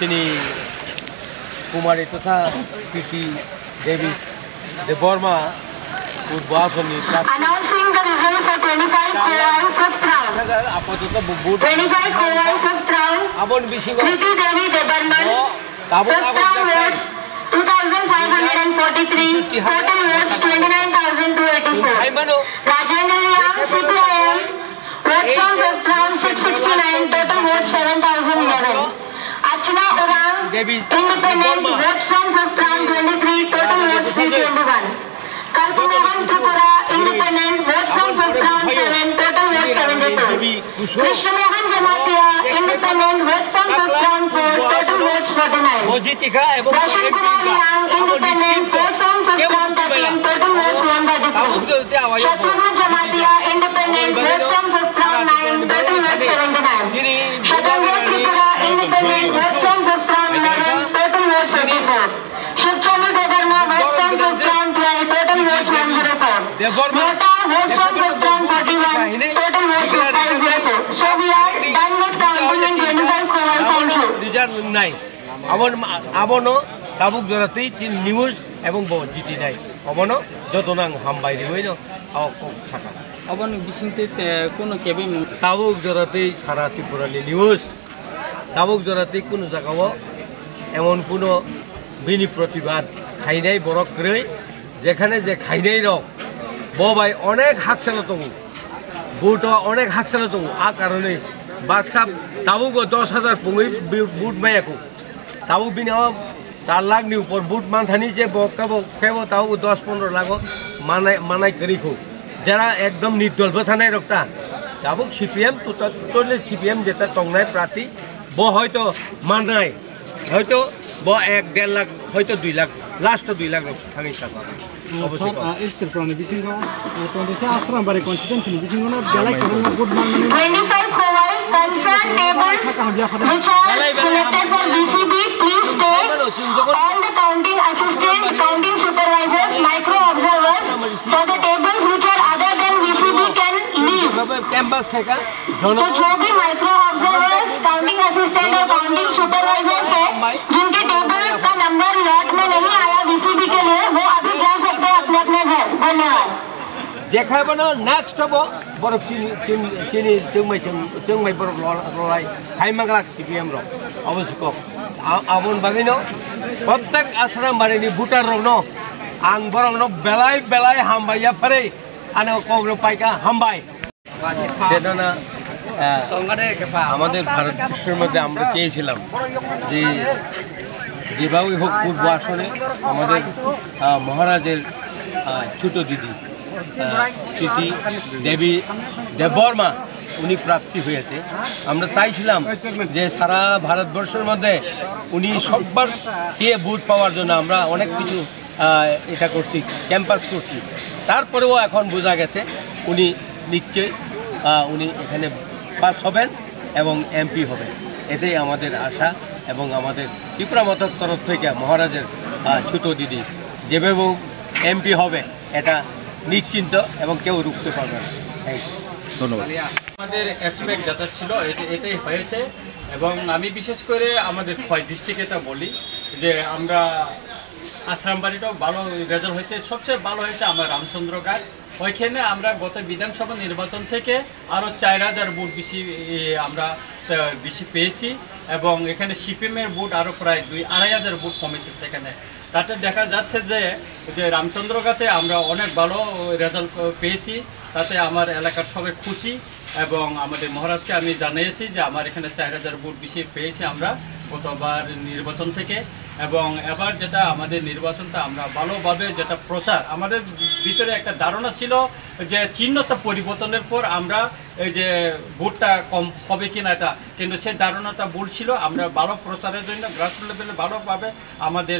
তিনি কুমারী তথা প্রীতি দেবী দেববর্মা পূর্ব আসনে আপাতত বুট আমন বিশিং 2,543 total votes 29,284. Rajendra Young, CPIM, votes from fifth round 669, total votes 7,011. Archana Orang, independent, votes from fifth round 23, total votes 321. Kalpanahan Tripura, independent, votes from fifth round 7, total votes 72. Krishnamohan Jamatia, independent, votes from fifth round 4, total votes 49. Darshan Kumar Liang, independent, votes from fifth round 13, total votes 134. Shatrughan Jamatia, independent, votes from fifth round 9, total votes 79. Shatrughan Tripura, independent, votes from fifth round 11, total votes 74. Shivchandra Devarma, votes from fifth round 12, total votes 104. Mehta, votes from fifth round 41, total votes 504. So we are done with counting in 25 Kowal. Thank you. Result নাই আমনো তাবুক জরাতেই চিন news এবং GT নাই অবনো যতনাং হামবাই হইল থাকা অবন বিসিংতে কোনো কেবে তাবুক জরাতেই সারা ত্রিপুরালি news তাবুক জরাতেই কোনো জায়গাও এমন কোনো বিনি প্রতিবাদ খাইনাই বরকরে যেখানে যে খাইনাই রক ববাই অনেক হাকসালো তবু বুট অনেক হাকসালো তবু আ কারণে বাক্সা তাবুক 10,000 পুঙি বুট মায়াকু তাবুক বিনি 4 লাখনি উপর বুট মানথানি যে কেবো তাও 10-15 লাখ মানাই করিখু যারা একদম নির্দল বসানাই রক্তা তাবুক সিপিএম টোটালি সিপিএম যেটা টংনাই প্রার্থী হয়তো মানাই হয়তো 1-1.5 লাখ হয়তো 2 লাখ লাস্ট 2 লাখ থাকি থাকা Este programa bisingo tondo sa asram bare constituency bisingo na belai ko good man mane 25 Kowal, concerned tables which are selected for BCB, please stay. All the counting assistant, counting supervisors, micro observers for the tables which are other than BCB can leave. Campus खाएगा तो जो भी micro observers, counting assistant और counting supervisors है जिनके table का number lot में नहीं आया बीसीबी के लिए वो अभी जा सकते हैं अपने अपने घर। धन्यवाद। देखा बनो नेक्स्ट हो बरफ चीनी चंगमाई बरफ लड़ाई हाई मंगला सीपीएम रो अवश्य को आबन बागिनो प्रत्येक आश्रम बारिनी भूटान रो नो आं बरफ नो बेलाय हामबाया फरे आने कोग्रो पाइका हामबाय সেটা আমাদের ভারতবর্ষের মধ্যে আমরা চেয়েছিলাম যে যেভাবেই হোক পূর্ব আসনে আমাদের মহারাজের ছোট দিদি প্রীতি দেবী দেববর্মা উনি প্রার্থী হয়েছে আমরা চাইছিলাম যে সারা ভারতবর্ষের মধ্যে উনি সববার চেয়ে ভোট পাওয়ার জন্য আমরা অনেক কিছু এটা করছি ক্যাম্পাস করছি তারপরেও এখন বোঝা গেছে উনি নিশ্চয়ই উনি এখানে পাস হবেন এবং এমপি হবেন এটাই আমাদের আশা এবং আমাদের ত্রিপুরা মতক তরফ থেকে মহারাজের ছোট দিদি যেভাবে এমপি হবে এটা নিশ্চিন্ত এবং কেউ রুখতে পারবে না। ধন্যবাদ। আমাদের এক্সপেক্ট যেটা ছিল এটাই হয়েছে এবং আমি বিশেষ করে আমাদের খোয়াই ডিস্ট্রিক্ট এটা বলি যে আমরা আশ্রামবাড়িটাও ভালো রেজাল্ট হয়েছে সবচেয়ে ভালো হয়েছে আমার রামচন্দ্র ঘাট ওইখানে আমরা গত বিধানসভা নির্বাচন থেকে আরও 4,000 ভোট বেশি পেয়েছি এবং এখানে সিপিএমের ভোট আরও প্রায় 2,500 ভোট কমেছে সেখানে তাতে দেখা যাচ্ছে যে রামচন্দ্রঘাটে আমরা অনেক ভালো রেজাল্ট পেয়েছি তাতে আমার এলাকার সবাই খুশি এবং আমাদের মহারাজকে আমি জানিয়েছি যে আমার এখানে 4,000 ভোট বেশি পেয়েছি আমরা গতবার নির্বাচন থেকে এবং এবার যেটা আমাদের নির্বাচনটা আমরা ভালোভাবে যেটা প্রচার আমাদের ভিতরে একটা ধারণা ছিল যে চিহ্নতা পরিবর্তনের পর আমরা এই যে ভোটটা কম হবে কিনা এটা কিন্তু সেই ধারণাটা ভুল ছিল আমরা ভালো প্রচারের জন্য গ্রাসরুট লেভেলে ভালোভাবে আমাদের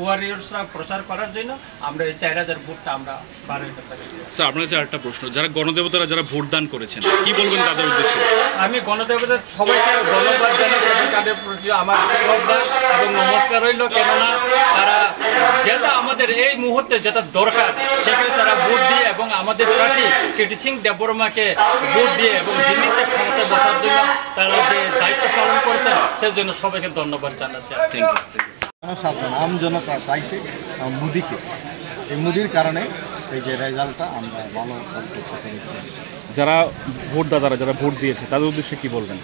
ওয়ারিয়ার্সরা প্রচার করার জন্য আমরা এই 4,000 ভোটটা আমরা বাড়াতে পেরেছি। স্যার আপনার কাছে আরেকটা প্রশ্ন যারা গণদেবতারা যারা ভোট দান করেছেন কি বলবেন তাদের উদ্দেশ্যে? আমি গণদেবতার সবাইকে ধন্যবাদ জানাই তাদের প্রতি আমার শ্রদ্ধা এবং নমস্কার রইল, কেননা তারা যেটা আমাদের এই মুহূর্তে যেটা দরকার সেখানে তারা ভোট দিয়ে এবং আমাদের প্রার্থী কীর্তি সিং দেববর্মাকে ভোট দিয়ে এবং দিল্লিতে ক্ষমতায় বসার জন্য তারা যে দায়িত্ব পালন করেছেন সেজন্য সবাইকে ধন্যবাদ জানাচ্ছি। সাধারণ আম জনতা চাইছে মোদিকে, এই মোদির কারণে এই যে রেজাল্টটা আমরা ভালো করতে পেরেছি। যারা ভোটদাতারা যারা ভোট দিয়েছে তাদের উদ্দেশ্যে কি বলবেন?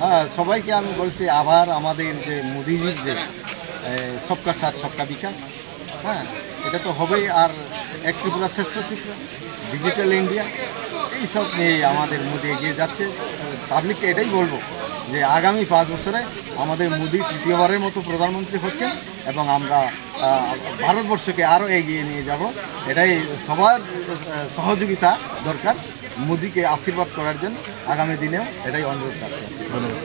হ্যাঁ, সবাইকে আমি বলছি আবার আমাদের যে মোদিজির যে সবকা সাথ সবকা বিকাশ, হ্যাঁ এটা তো হবেই। আর এক ত্রিপুরা শ্রেষ্ঠ ত্রিপুরা, ডিজিটাল ইন্ডিয়া, এইসব নিয়ে আমাদের মোদি এগিয়ে যাচ্ছে। পাবলিককে এটাই বলবো যে আগামী 5 বছরে আমাদের মোদি তৃতীয়বারের মতো প্রধানমন্ত্রী হচ্ছেন এবং আমরা ভারতবর্ষকে আরও এগিয়ে নিয়ে যাব। এটাই সবার সহযোগিতা দরকার মোদিকে আশীর্বাদ করার জন্য আগামী দিনেও এটাই অনুরোধ রাখতে। ধন্যবাদ।